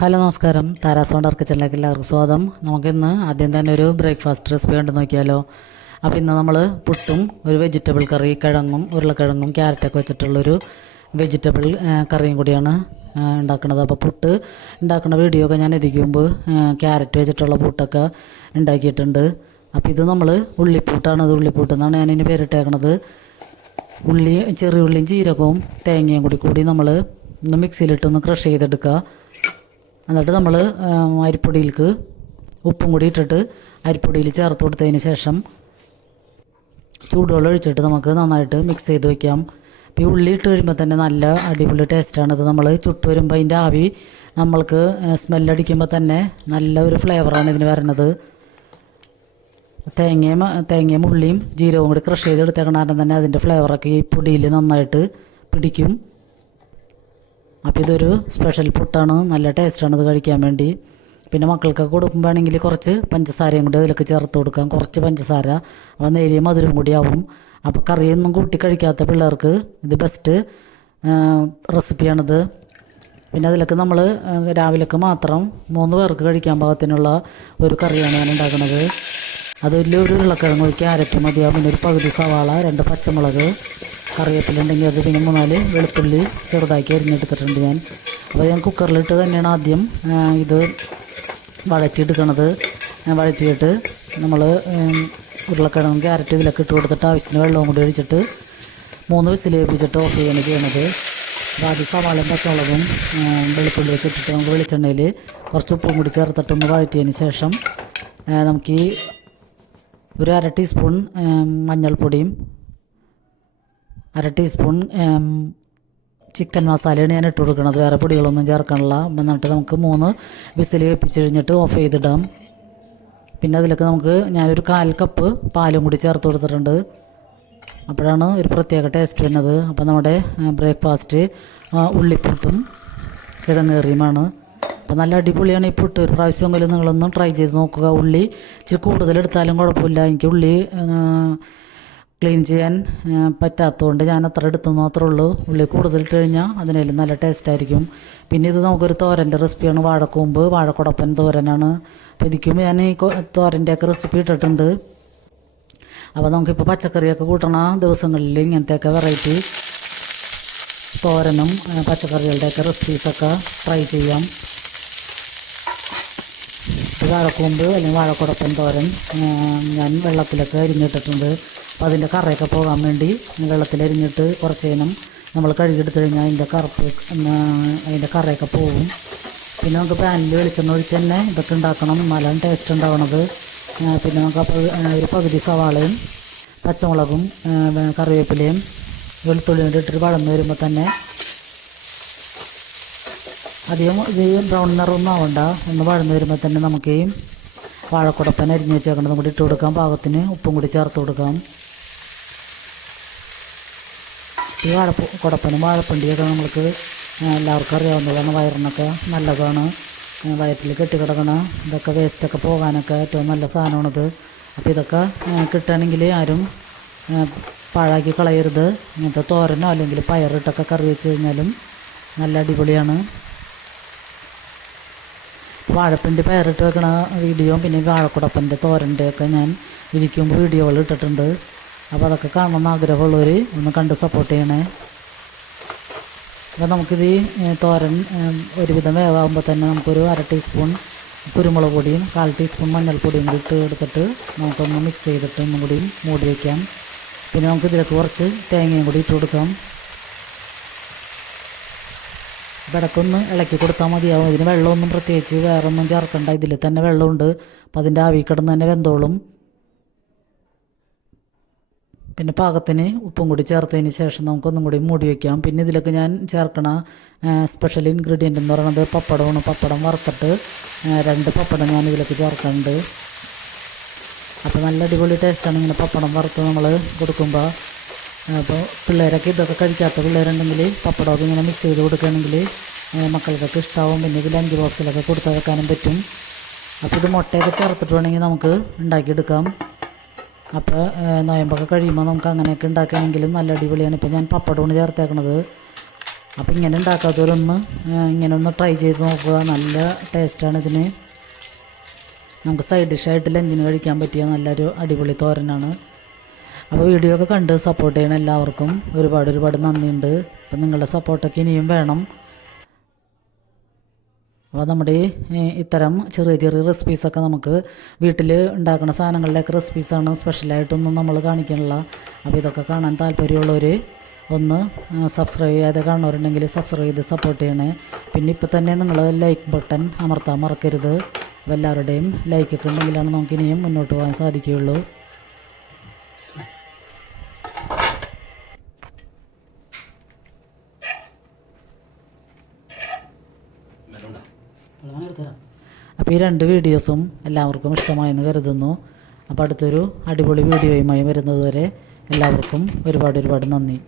Hello നമസ്കാരം. താരാസൗണ്ട് കിച്ചണിലേക്ക് എല്ലാവർക്കും സ്വാഗതം. നമുക്കിന്ന് ആദ്യം തന്നെ ഒരു ബ്രേക്ക്ഫാസ്റ്റ് റെസിപ്പി കണ്ടു നോക്കിയാലോ. അപ്പോൾ ഇന്ന് നമ്മൾ പുട്ടും ഒരു വെജിറ്റബിൾ കറി, കിഴങ്ങും ഉരുളക്കിഴങ്ങും ക്യാരറ്റൊക്കെ വെച്ചിട്ടുള്ളൊരു വെജിറ്റബിൾ കറിയും കൂടിയാണ് ഉണ്ടാക്കുന്നത്. അപ്പോൾ പുട്ട് ഉണ്ടാക്കുന്ന വീഡിയോ ഒക്കെ ഞാൻ ഇതിക്ക് മുമ്പ് ക്യാരറ്റ് വെച്ചിട്ടുള്ള പുട്ടൊക്കെ ഉണ്ടാക്കിയിട്ടുണ്ട്. അപ്പോൾ ഇത് നമ്മൾ ഉള്ളിപ്പൂട്ടാണ്. അത് ഉള്ളിപ്പൂട്ടെന്നാണ് ഞാനിതിന് പേരിട്ടേക്കണത്. ചെറിയ ഉള്ളിയും ജീരകവും തേങ്ങയും കൂടി നമ്മൾ ഒന്ന് മിക്സിയിലിട്ടൊന്ന് ക്രഷ് ചെയ്തെടുക്കുക. എന്നിട്ട് നമ്മൾ അരിപ്പൊടിയിലേക്ക് ഉപ്പും കൂടി ഇട്ടിട്ട് അരിപ്പൊടിയിൽ ചേർത്ത് കൊടുത്തതിന് ശേഷം ചൂടുവെള്ളം ഒഴിച്ചിട്ട് നമുക്ക് നന്നായിട്ട് മിക്സ് ചെയ്ത് വയ്ക്കാം. അപ്പോൾ ഈ ഉള്ളി ഇട്ട് കഴിയുമ്പോൾ തന്നെ നല്ല അടിപൊളി ടേസ്റ്റാണിത്. നമ്മൾ ചുട്ട് വരുമ്പോൾ അതിൻ്റെ ആവി നമ്മൾക്ക് സ്മെല്ലടിക്കുമ്പോൾ തന്നെ നല്ല ഒരു ഫ്ലേവറാണ് ഇതിന് വരുന്നത്. തേങ്ങയും ഉള്ളിയും ജീരകവും കൂടി ക്രഷ് ചെയ്തെടുത്തേക്കണ കാരണം തന്നെ അതിൻ്റെ ഫ്ലേവറൊക്കെ ഈ പൊടിയിൽ നന്നായിട്ട് പിടിക്കും. അപ്പോൾ ഇതൊരു സ്പെഷ്യൽ പുട്ടാണ്, നല്ല ടേസ്റ്റാണ് ഇത് കഴിക്കാൻ വേണ്ടി. പിന്നെ മക്കൾക്കൊക്കെ കൊടുക്കുമ്പോഴാണെങ്കിൽ കുറച്ച് പഞ്ചസാരയും കൂടി അതിലേക്ക് ചേർത്ത് കൊടുക്കാം, കുറച്ച് പഞ്ചസാര. അപ്പോൾ നേരിയ മധുരം കൂടിയാവും. അപ്പോൾ കറിയൊന്നും കൂട്ടി കഴിക്കാത്ത പിള്ളേർക്ക് ഇത് ബെസ്റ്റ് റെസിപ്പിയാണിത്. പിന്നെ അതിലേക്ക് നമ്മൾ രാവിലേക്ക് മാത്രം 3 പേർക്ക് കഴിക്കാൻ പാകത്തിനുള്ള ഒരു കറിയാണ് ഞാൻ ഉണ്ടാക്കുന്നത്. അത് വലിയൊരു ഉരുളക്കിഴങ്ങ്, ഒരു ക്യാരറ്റ് മതിയാവും, പിന്നെ ഒരു പകുതി സവാള, 2 പച്ചമുളക്, കറിവേപ്പിലുണ്ടെങ്കിൽ അത്, പിന്നെ 4 വെളുത്തുള്ളി ചെറുതാക്കി അരിഞ്ഞെടുത്തിട്ടുണ്ട് ഞാൻ. അപ്പോൾ ഞാൻ കുക്കറിലിട്ട് തന്നെയാണ് ആദ്യം ഇത് വഴറ്റിയെടുക്കണത്. വഴറ്റിയിട്ട് നമ്മൾ ഉരുളക്കിഴങ്ങും ക്യാരറ്റ് ഇതിലൊക്കെ ഇട്ട് കൊടുത്തിട്ട് ആവശ്യത്തിന് വെള്ളവും കൂടി ഒഴിച്ചിട്ട് 3 വിസിൽ വേപ്പിച്ചിട്ട് ഓഫ് ചെയ്യാണ് ചെയ്യണത്. അപ്പോൾ ആദ്യം സവാളയും പച്ചമുളകും വെളുത്തുള്ളിയൊക്കെ ഇട്ടിട്ട് നമുക്ക് വെളിച്ചെണ്ണയിൽ കുറച്ച് ഉപ്പും കൂടി ചേർത്തിട്ടൊന്ന് വഴറ്റിയതിന് ശേഷം നമുക്ക് ഈ ഒരു 1/2 ടീസ്പൂൺ മഞ്ഞൾപ്പൊടിയും 1/2 ടീസ്പൂൺ ചിക്കൻ മസാലയാണ് ഞാൻ ഇട്ട് കൊടുക്കുന്നത്. വേറെ പൊടികളൊന്നും ചേർക്കാനില്ല. എന്നിട്ട് നമുക്ക് 3 വിസിൽ കേൾപ്പിച്ച് കഴിഞ്ഞിട്ട് ഓഫ് ചെയ്തിടാം. പിന്നെ അതിലേക്ക് ഞാനൊരു 1/4 കപ്പ് പാലും കൂടി ചേർത്ത് കൊടുത്തിട്ടുണ്ട്. അപ്പോഴാണ് ഒരു പ്രത്യേക ടേസ്റ്റ് വരുന്നത്. അപ്പോൾ നമ്മുടെ ബ്രേക്ക്ഫാസ്റ്റ് ഉള്ളിപ്പുട്ടും കിഴങ്ങേറിയുമാണ്. അപ്പോൾ നല്ല അടിപൊളിയാണ് ഈ പുട്ട്. ഒരു പ്രാവശ്യമെങ്കിലും നിങ്ങളൊന്നും ട്രൈ ചെയ്ത് നോക്കുക. ഉള്ളി ഇച്ചിരി കൂടുതലെടുത്താലും കുഴപ്പമില്ല. എനിക്ക് ഉള്ളി ക്ലീൻ ചെയ്യാൻ പറ്റാത്തതുകൊണ്ട് ഞാൻ അത്ര എടുത്തു മാത്രമേ ഉള്ളൂ. ഉള്ളി കൂടുതലിട്ട് കഴിഞ്ഞാൽ അതിനേലും നല്ല ടേസ്റ്റായിരിക്കും. പിന്നെ ഇത് നമുക്കൊരു തോരൻ്റെ റെസിപ്പിയാണ്. വാഴക്കൂമ്പ് വാഴക്കുടപ്പൻ തോരനാണ്. അപ്പോൾ ഇതിക്കും ഞാൻ ഈ തോരൻ്റെയൊക്കെ റെസിപ്പി ഇട്ടിട്ടുണ്ട്. അപ്പോൾ നമുക്കിപ്പോൾ പച്ചക്കറിയൊക്കെ കൂട്ടണ ദിവസങ്ങളിൽ ഇങ്ങനത്തെയൊക്കെ വെറൈറ്റി തോരനും പച്ചക്കറികളുടെയൊക്കെ റെസിപ്പീസൊക്കെ ട്രൈ ചെയ്യാം. വാഴക്കൂമ്പ് അല്ലെങ്കിൽ വാഴക്കുടപ്പൻ തോരൻ ഞാൻ വെള്ളത്തിലൊക്കെ അരിഞ്ഞിട്ടിട്ടുണ്ട്. അപ്പോൾ അതിൻ്റെ കറയൊക്കെ പോകാൻ വേണ്ടി വെള്ളത്തിലരിഞ്ഞിട്ട് കുറച്ച് നേരം നമ്മൾ കഴുകിയെടുത്ത് കഴിഞ്ഞാൽ അതിൻ്റെ കറയൊക്കെ പോകും. പിന്നെ നമുക്ക് പാനിൽ വെളിച്ചെണ്ണ ഒഴിച്ച് തന്നെ ഇതൊക്കെ ഉണ്ടാക്കണം, നല്ല ടേസ്റ്റ് ഉണ്ടാവണത്. പിന്നെ നമുക്ക് അപ്പോൾ ഒരു പകുതി സവാളയും പച്ചമുളകും കറിവേപ്പിലയും വെളുത്തുള്ളിയും ഇട്ടിട്ട് വഴന്ന് വരുമ്പോൾ തന്നെ അധികം ഇത് ബ്രൗൺ നിറമൊന്നും ആവണ്ട, ഒന്ന് വഴന്ന് വരുമ്പോൾ തന്നെ നമുക്ക് ഈ വാഴക്കുടപ്പൻ അരിഞ്ഞ് വെച്ചേക്കണതും കൂടി ഇട്ട് കൊടുക്കാം. പാകത്തിന് ഉപ്പും കൂടി ചേർത്ത് കൊടുക്കാം. ഈ കുടപ്പനും വാഴപ്പിണ്ടിയൊക്കെ നമ്മൾക്ക് എല്ലാവർക്കും അറിയാവുന്നതാണ്. വയറിനൊക്കെ നല്ലതാണ്. വയറ്റിൽ കെട്ടിക്കിടക്കണ ഇതൊക്കെ വേസ്റ്റൊക്കെ പോകാനൊക്കെ ഏറ്റവും നല്ല സാധനമാണിത്. അപ്പോൾ ഇതൊക്കെ കിട്ടുകയാണെങ്കിൽ ആരും പാഴാക്കി കളയരുത്. ഇങ്ങനത്തെ തോരനോ അല്ലെങ്കിൽ പയറിട്ടൊക്കെ കറി വെച്ച് കഴിഞ്ഞാലും നല്ല അടിപൊളിയാണ്. വാഴപ്പിണ്ടി പയറിട്ട് വെക്കണ വീഡിയോ പിന്നെ വാഴക്കുടപ്പൻ്റെ തോരൻ്റെയൊക്കെ ഞാൻ ഇരിക്കുമ്പോൾ വീഡിയോകൾ ഇട്ടിട്ടുണ്ട്. അപ്പോൾ അതൊക്കെ കാണണമെന്ന് ആഗ്രഹമുള്ളവർ ഒന്ന് കണ്ട് സപ്പോർട്ട് ചെയ്യണേ. അപ്പോൾ നമുക്കിത് തോരൻ ഒരുവിധം വേഗമാകുമ്പോൾ തന്നെ നമുക്കൊരു 1/2 ടീസ്പൂൺ കുരുമുളക് പൊടിയും 1/4 ടീസ്പൂൺ മഞ്ഞൾപ്പൊടിയും കൂടി ഇട്ട് എടുത്തിട്ട് നമുക്കൊന്ന് മിക്സ് ചെയ്തിട്ട് ഒന്നും കൂടി മൂടി വയ്ക്കാം. പിന്നെ നമുക്കിതിലേക്ക് കുറച്ച് തേങ്ങയും കൂടി ഇട്ട് കൊടുക്കാം. ഇടയ്ക്കൊന്ന് ഇളക്കി കൊടുത്താൽ മതിയാവും. ഇതിന് വെള്ളമൊന്നും പ്രത്യേകിച്ച് വേറെ ഒന്നും ചേർക്കണ്ട. ഇതിൽ തന്നെ വെള്ളമുണ്ട്. അപ്പോൾ അതിൻ്റെ ആവി കിടന്ന് തന്നെ വെന്തോളും. പിന്നെ പാകത്തിന് ഉപ്പും കൂടി ചേർത്തതിന് ശേഷം നമുക്കൊന്നും കൂടി മൂടി വയ്ക്കാം. പിന്നെ ഇതിലേക്ക് ഞാൻ ചേർക്കണ സ്പെഷ്യൽ ഇൻഗ്രീഡിയൻ്റ് എന്ന് പറയുന്നത് പപ്പടമാണ്. പപ്പടം വറുത്തിട്ട് 2 പപ്പടം ഞാൻ ഇതിലേക്ക് ചേർക്കുന്നുണ്ട്. അപ്പോൾ നല്ല അടിപൊളി ടേസ്റ്റാണ് ഇങ്ങനെ പപ്പടം വറുത്ത് നമ്മൾ കൊടുക്കുമ്പോൾ. അപ്പോൾ പിള്ളേരൊക്കെ ഇതൊക്കെ കഴിക്കാത്ത പിള്ളേരുണ്ടെങ്കിൽ പപ്പടമൊക്കെ ഇങ്ങനെ മിക്സ് ചെയ്ത് കൊടുക്കുകയാണെങ്കിൽ മക്കൾക്കൊക്കെ ഇഷ്ടമാവും. പിന്നെ ഇത് ലഞ്ച് ബോക്സിലൊക്കെ കൊടുത്ത് വെക്കാനും പറ്റും. അപ്പോൾ ഇത് മുട്ടയൊക്കെ ചേർത്തിട്ട് വേണമെങ്കിൽ നമുക്ക് ഉണ്ടാക്കിയെടുക്കാം. അപ്പോൾ നോയമ്പൊക്കെ കഴിയുമ്പോൾ നമുക്ക് അങ്ങനെയൊക്കെ ഉണ്ടാക്കുകയാണെങ്കിലും നല്ല അടിപൊളിയാണ്. ഇപ്പോൾ ഞാൻ പപ്പടമാണ് ചേർത്തേക്കണത്. അപ്പോൾ ഇങ്ങനെ ഉണ്ടാക്കാത്തവരൊന്ന് ഇങ്ങനെ ഒന്ന് ട്രൈ ചെയ്ത് നോക്കുക. നല്ല ടേസ്റ്റാണ് ഇതിന്. നമുക്ക് സൈഡ് ഡിഷായിട്ട് ലഞ്ചിന് കഴിക്കാൻ പറ്റിയ നല്ലൊരു അടിപൊളി തോരനാണ്. അപ്പോൾ വീഡിയോ ഒക്കെ കണ്ട് സപ്പോർട്ട് ചെയ്യണം എല്ലാവർക്കും. ഒരുപാട് നന്ദിയുണ്ട്. അപ്പം നിങ്ങളുടെ സപ്പോർട്ടൊക്കെ ഇനിയും വേണം. അപ്പോൾ നമ്മുടെ ഇത്തരം ചെറിയ റെസിപ്പീസൊക്കെ നമുക്ക് വീട്ടിൽ ഉണ്ടാക്കുന്ന സാധനങ്ങളുടെയൊക്കെ റെസിപ്പീസാണ്. സ്പെഷ്യലായിട്ടൊന്നും നമ്മൾ കാണിക്കണില്ല. അപ്പോൾ ഇതൊക്കെ കാണാൻ താല്പര്യമുള്ളവർ ഒന്ന് സബ്സ്ക്രൈബ് ചെയ്യാതെ കാണുന്നവരുണ്ടെങ്കിൽ സബ്സ്ക്രൈബ് ചെയ്ത് സപ്പോർട്ട് ചെയ്യണേ. പിന്നെ ഇപ്പോൾ തന്നെ നിങ്ങൾ ലൈക്ക് ബട്ടൺ അമർത്താൻ മറക്കരുത്. അപ്പോൾ എല്ലാവരുടെയും ലൈക്കൊക്കെ ഉണ്ടെങ്കിലാണ് നമുക്കിനിയും മുന്നോട്ട് പോകാൻ സാധിക്കുകയുള്ളൂ. അപ്പോൾ ഈ 2 വീഡിയോസും എല്ലാവർക്കും ഇഷ്ടമായെന്ന് കരുതുന്നു. അപ്പോൾ അടുത്തൊരു അടിപൊളി വീഡിയോയുമായി വരുന്നതുവരെ എല്ലാവർക്കും ഒരുപാട് നന്ദി.